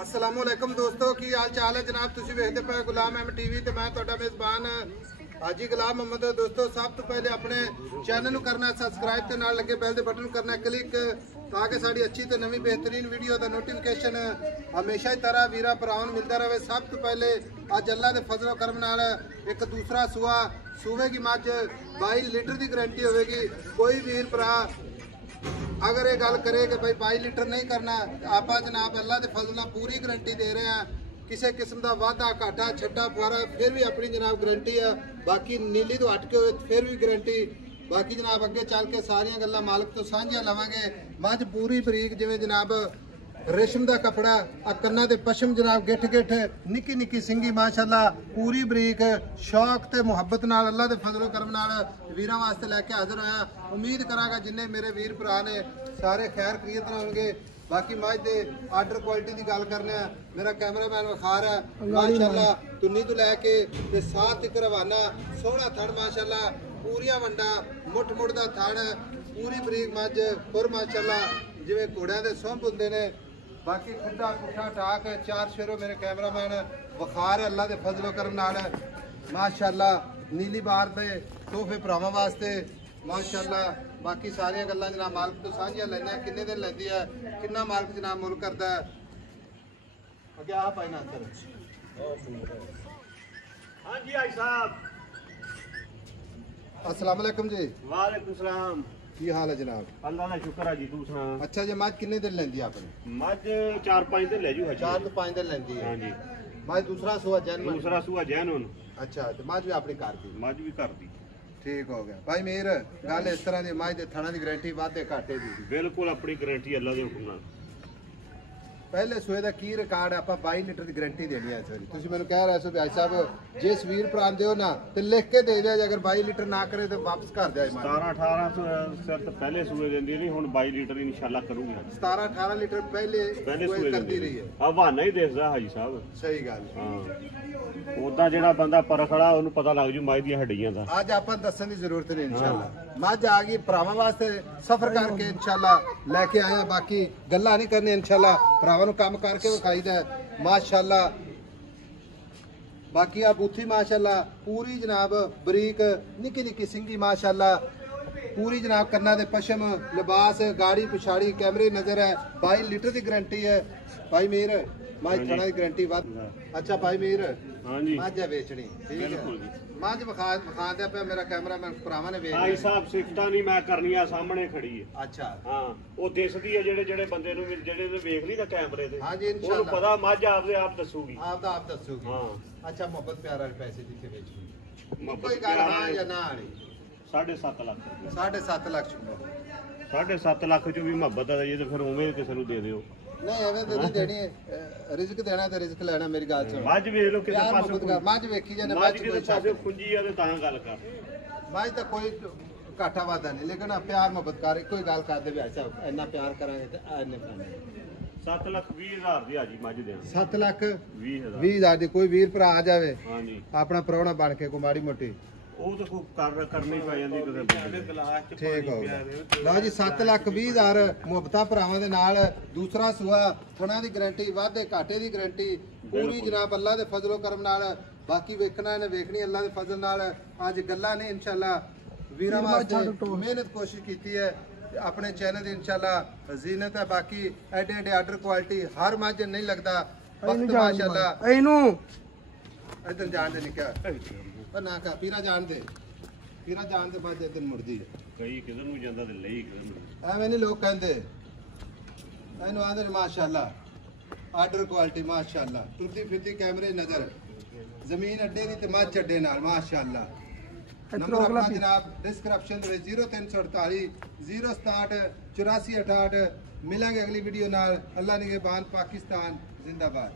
अस्सलामुअलैकुम दोस्तों की हाल चाल है जनाब। तुसीं वेखदे पे गुलाम अहमद टीवी ते मैं तुहाडा मेज़बान हाजी गुलाम मोहम्मद। दोस्तों सब तो पहले अपने चैनल नूं करना सब्सक्राइब ते नाल लगे बैल दे बटन नूं करना क्लिक ताकि साड़ी अच्छी ते नवी बेहतरीन वीडियो दा नोटिफिकेशन हमेशा ही तरह वीरा भरावां नूं मिलदा रहे। सब तो पहले अज अल्लाह दे फजलो करम नाल एक दूसरा सूवे की मझ 22 लीटर की गारंटी होगी। कोई वीर भरा अगर ये गल करे कि भाई 22 लीटर नहीं करना, आप जनाब अल्लाह के फजल नाल पूरी गारंटी दे रहे हैं। किसी किस्म का वाधा घाटा छट्टा फुआरा फिर भी अपनी जनाब गारंटी है। बाकी नीली तो हट के हो फिर भी गारंटी। बाकी जनाब अगे चल के सारिया गल्लां मालिक तो सांझियां लवांगे। मझ पूरी बरीक जिवें जनाब रेशम का कपड़ा कन्ना दे पशम जनाब गिठ गिठ निक्की निक्की सिंगी माशाअल्लाह पूरी बरीक शौक ते मुहब्बत नाल अल्लाह दे फजलो करम नाल वीरां वास्ते लैके हाजिर होया। उम्मीद करांगा जिन्ने मेरे वीर भरा ने सारे खैर खरीत होंगे। बाकी मझ दे आर्डर क्वालिटी की गल करने मेरा कैमरामैन विखार है माशाअल्लाह तुन्नी तो लैके ते साथ तक रवाना सोहना थड़ माशाअल्लाह पूरियां वंडा मुठ मुठ दा थड़ पूरी बरीक मझ खुर माशाअल्लाह जिवें घोड़ियां दे सुंभ हुंदे ने। बाकी खुदा पुठा टाक चार शेरों मेरे कैमरामैन वखार अल्लाह के फजलो करम नाल माशाअल्लाह नीली बार दे तोहफे भरावां वास्ते माशाअल्लाह। बाकी सारिया गल्लां जनाब मालिक तो सांझियां लैने किन्ने दिन लैंदी है किन्ना मालिक जनाब मुल करदा है अगे आ पाई ना सर। हां जी भाई साहब अस्सलाम वालेकुम जी। वालेकुम सलाम। की हाल है जनाब? अल्लाह का शुक्र है जी। तू सुना? अच्छा जी मझ किन्ने दिन लैंदी अपने? मझ 4-5 दिन ले जू। 4 तो 5 दिन लैंदी है। हां जी मझ दूसरा सुआ जैन दूसरा सुआ जैन हुन। अच्छा तो मझ भी अपनी कार दी? मझ भी कर दी। ठीक हो गया भाई मीर गल इस तरह की मझ के थणा की गारंटी वाधे घाटे की बिल्कुल अपनी गारंटी अल्लाह के हुक्म नाल। पहले सूए का की रिकॉर्ड आप 22 लीटर की गारंटी देनी है। सर तुम मैं कह रहे हो भाई साहब जिस वीर भरा हो ना तो लिख के दे दिया अगर 22 लीटर ना करे तो वापस कर दिया। 17-18 सिर तो पहले सूए देंदी नहीं हुन 22 लीटर इंशाल्लाह करूंगी। 17-18 लीटर पहले सूए करती रही है। हवाना ही देसदा हाजी साहब। सही गल हां उदा जेड़ा बंदा परखड़ा ओनू पता लग जू माई दी हड्डियां दा। आज आप दसन की जरूरत नहीं इंशाल्लाह मझ आ गई भरावां वास्ते सफर करके इंशाल्लाह लेके आया। बाकी गल्लां नहीं करनी इंशाल्लाह भरावां नूं काम करके विखाईदा माशाअल्लाह। बाकी आ बूथी माशाअल्लाह पूरी जनाब बरीक निक्की निक्की सिंगी माशाअल्लाह पूरी जनाब कन्ना दे पशम लिबास गाड़ी पिछाड़ी कैमरे नजर है। 22 लीटर की गारंटी है भाई मीर मझ थणा की गारंटी वध। अच्छा भाई मीर हां जी मझ है बेचनी ठीक है मझ विखा दे पे मेरा कैमरामैन भरावां ने वेख भाई साहब सिफता नहीं मैं करनी आ सामने खड़ी है। अच्छा हां वो दिसदी है जेड़े बंदे नु जेड़े वेख ली ना कैमरे ते। हां जी इंशाल्लाह ओनू पता मझ आपदे आप दसूगी। आप दसूगी। हां अच्छा मोहब्बत प्यार वाले पैसे जिथे बेचनी मोहब्बत कोई गल हां या ना आनी 7.5 लाख 7.5 लाख छुपा 7.5 लाख जो भी मोहब्बत है ये तो फिर उवें किसी नु दे दियो। नहीं एवें तो नहीं देनी रिस्क देना ते रिस्क लेना मेरी गल सुन। मझ वेख लो किसे पासे मझ वेखी जाने मझ किसे पासे खुंजी है ते तां गल कर। मझ तो कोई घाटा वादा नहीं लेकिन प्यार मोहब्बत कर कोई गल कर दे ऐसा इन्ना प्यार करांगे ते इन्ने पाने 7,20,000 दी हाजी मझ दें। 7,20,000 दी कोई वीर भरा आ जावे हां जी अपना परौना बन के कोई माड़ी मोटी ਉਹ ਤਾਂ ਕੋਈ ਕਰਨੀ ਪੈ ਜਾਂਦੀ ਕਿਸੇ ਗਲਾਸ ਚ ਠੀਕ ਹੋ ਗਿਆ। ਲਓ ਜੀ 7,20,000 ਮੁਹੱਬਤਾਂ ਭਰਾਵਾਂ ਦੇ ਨਾਲ ਦੂਸਰਾ ਸੂਆ ਥਣਾ ਦੀ ਗਾਰੰਟੀ ਵਾਧੇ ਘਾਟੇ ਦੀ ਗਾਰੰਟੀ ਪੂਰੀ ਜਨਾਬ ਅੱਲਾ ਦੇ ਫਜ਼ਲੋ ਕਰਮ ਨਾਲ। ਬਾਕੀ ਵੇਖਣਾ ਇਹਨੇ ਵੇਖਣੀ ਅੱਲਾ ਦੇ ਫਜ਼ਲ ਨਾਲ। ਅੱਜ ਗੱਲਾਂ ਨੇ ਇਨਸ਼ਾਅੱਲਾ ਵੀਰਾਂ ਵਾਸਤੇ ਮਿਹਨਤ ਕੋਸ਼ਿਸ਼ ਕੀਤੀ ਹੈ अपने चैनल की इंशाल्लाह जीनत है। बाकी एडे एडे आर्डर क्वालिटी हर मझ नहीं लगता माशाल्लाह इधर जान दे निका ना का पीरा जान दे बाद इधर मुड़दी कई किधर नु जांदा ते लई किधर नु एवें नहीं लोग कहंदे एनु आंदे माशाल्लाह आर्डर क्वालिटी माशाल्लाह टुरदी फिरदी कैमरे नजर जमीन अड्डे दी ते मझ अड्डे नाल माशाल्लाह। नंबर अपना जनाब डिस्क्रिप्शन 0348 067 8468 मिलेंगे अगली वीडियो नाल। अल्लाह निगहबान पाकिस्तान जिंदाबाद।